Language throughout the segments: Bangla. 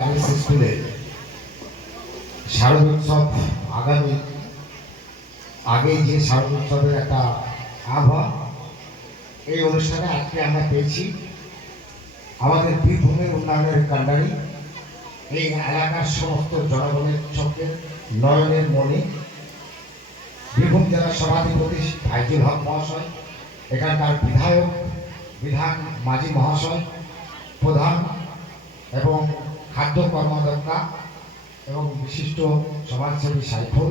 স্কুলে শারদোৎসব আগামী আগে যে শারদোৎসবের একটা আবহাওয়া এই অনুষ্ঠানে আজকে আমরা পেয়েছি আমাদের বীরভূমের উন্নয়নের কাণ্ডারি এই এলাকার সমস্ত জনগণের চোখে নয়নের মনে বীরভূম জেলার সভাধিপতি ভাইজুল হক মহাশয়, এখানকার বিধান মাঝি মহাশয়, প্রধান এবং খাদ্য কর্মকর্তা এবং বিশিষ্ট সমাজসেবী সাইফুল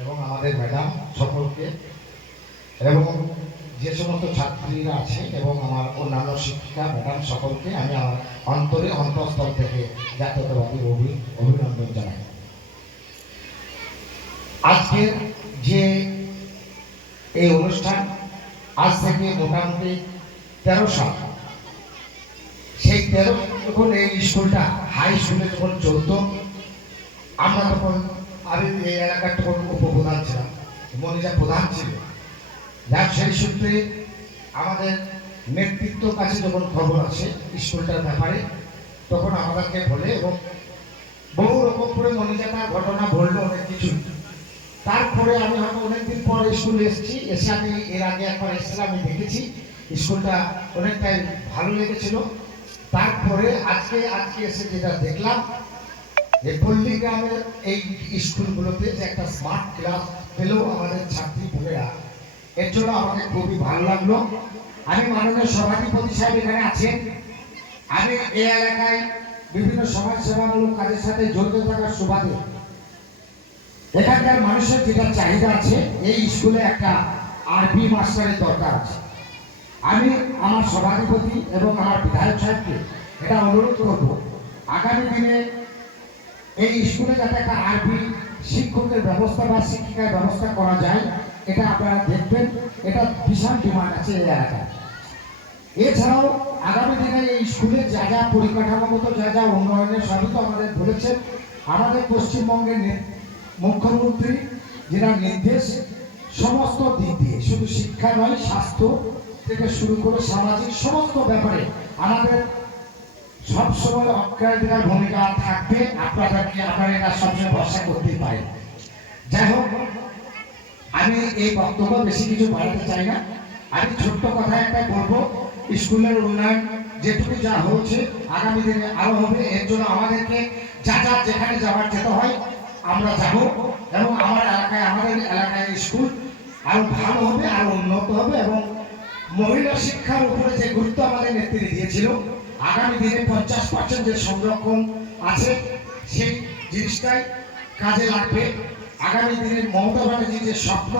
এবং আমাদের ম্যাডাম সকলকে এবং যে সমস্ত ছাত্রীরা আছে এবং আমার অন্যান্য শিক্ষিকা ম্যাডাম সকলকে আমি আমার অন্তঃস্থল থেকে জাতীয়তাবাদী অভিনন্দন জানাই। আজকের যে এই অনুষ্ঠান আজ থেকে মোটামুটি 13 সাল, সেই 13 যখন এই স্কুলটা হাই স্কুলে যখন চলত, আমরা তখন আমি এই এলাকার তখন উপপ্রধান ছিলাম, মনিজা প্রধান ছিল। যার সেই সূত্রে আমাদের নেতৃত্বর কাছে যখন খবর আসে স্কুলটার ব্যাপারে, তখন আমাদেরকে বলে এবং বহু রকম করে মনিজা তার ঘটনা বললো অনেক কিছু। তারপরে আমি হয়তো অনেকদিন পর স্কুলে এসেছি, এসে আমি এর আগে একবার এসেছিলাম, আমি দেখেছি স্কুলটা অনেকটাই ভালো লেগেছিল। তারপরে আজকে এসে যেটা দেখলাম যে পল্লী গ্রামের এই স্কুলগুলোতে যে একটা স্মার্ট ক্লাস পেল আমাদের ছাত্রী বোনেরা, এর জন্য আমাকে খুবই ভালো লাগলো। আমি মাননীয় সভাধিপতি সাহেব এখানে আছেন, আমি এই এলাকায় বিভিন্ন সমাজ সেবামূলক কাজের সাথে জড়িত থাকার সুবাদে এখানকার মানুষের যেটা চাহিদা আছে, এই স্কুলে একটা আরবি মাস্টারের দরকার আছে। আমি আমার সভাধিপতি এবং আমার বিধায়ক সাহেবকে এটা অনুরোধ করব, আগামী দিনে এই স্কুলে যাতে একটা আরবি শিক্ষকের ব্যবস্থা বা শিক্ষিকার ব্যবস্থা করা যায়, এটা আপনারা দেখবেন। এটা বিশাল ডিমান্ড আছে এই এলাকায়। এছাড়াও আগামী দিনে এই স্কুলের যা যা পরিকাঠামোগত যা যা উন্নয়নের সবই তো আমাদের বলেছেন আমাদের পশ্চিমবঙ্গের মুখ্যমন্ত্রী, যেটা নির্দেশ সমস্ত দিক দিয়ে, শুধু শিক্ষা নয়, স্বাস্থ্য থেকে শুরু করে সামাজিক সমস্ত ব্যাপারে আমাদের সবসময় অগ্রাধিকার ভূমিকা থাকবে। আপনারা এটা সবসময় ভরসা করতেই পারেন। যাই হোক, আমি এই বক্তব্য বেশি কিছু বাড়াতে চাই না। আমি ছোট্ট কথা একটা বলবো, স্কুলের উন্নয়ন যেটুকু যা হচ্ছে আগামী দিনে আরো হবে। এর জন্য আমাদেরকে যা যেখানে যেতে হয় আমরা যাব এবং আমাদের এলাকায় স্কুল আরো ভালো হবে, আরো উন্নত হবে। এবং মহিলা শিক্ষার উপরে যে গুরুত্ব আমাদের নেত্রী দিয়েছিল, আগামী দিনে 50% যে সংরক্ষণ আছে সেই জিনিসটাই কাজে লাগবে। আগামী দিনে মমতা ব্যানার্জির যে স্বপ্ন,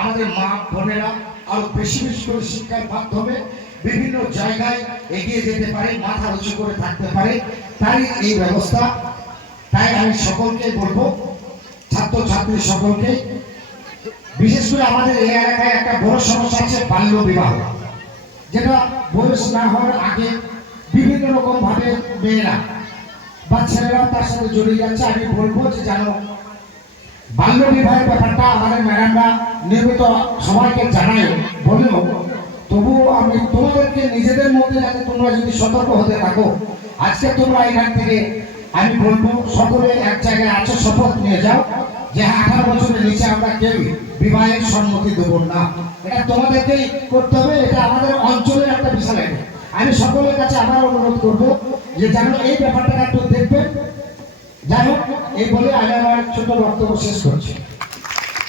আমাদের মা বোনেরা আরো বেশি করে শিক্ষার মাধ্যমে বিভিন্ন জায়গায় এগিয়ে যেতে পারে, মাথা উঁচু করে থাকতে পারে, তাই এই ব্যবস্থা। তাই আমি সকলকে বলবো, ছাত্রছাত্রী সকলকে, বিশেষ করে আমাদের এই এলাকায় একটা বড় সমস্যা আছে বাল্য বিবাহ, যেটা বয়স না হওয়ার আগে বিভিন্ন রকম ভাবে মেয়েরা বা ছেলেরা তার সাথে জড়িয়ে যাচ্ছে। আমি বলবো যে জানো, বাল্য বিবাহের ব্যাপারটা আমাদের ম্যাডামরা নিয়মিত সবাইকে জানায় বলেও, তবুও আমি তোমাদেরকে নিজেদের মধ্যে যাতে তোমরা যদি সতর্ক হতে থাকো, আজকে তোমরা এখান থেকে আমি বলবো সকলে এক জায়গায় আছো, শপথ নিয়ে যাও যে 18 বছরের নিচে আমরা কেউ বিবাহের সম্মতি দেবো না। এটা তোমাদেরকেই করতে হবে, এটা আমাদের অঞ্চলের একটা বিষয়। আমি সকলের কাছে আবার অনুরোধ করবো যে যেন এই ব্যাপারটা একটু দেখবেন। যাই হোক, এই বলে আমি আমার ছোট বক্তব্য শেষ করছি।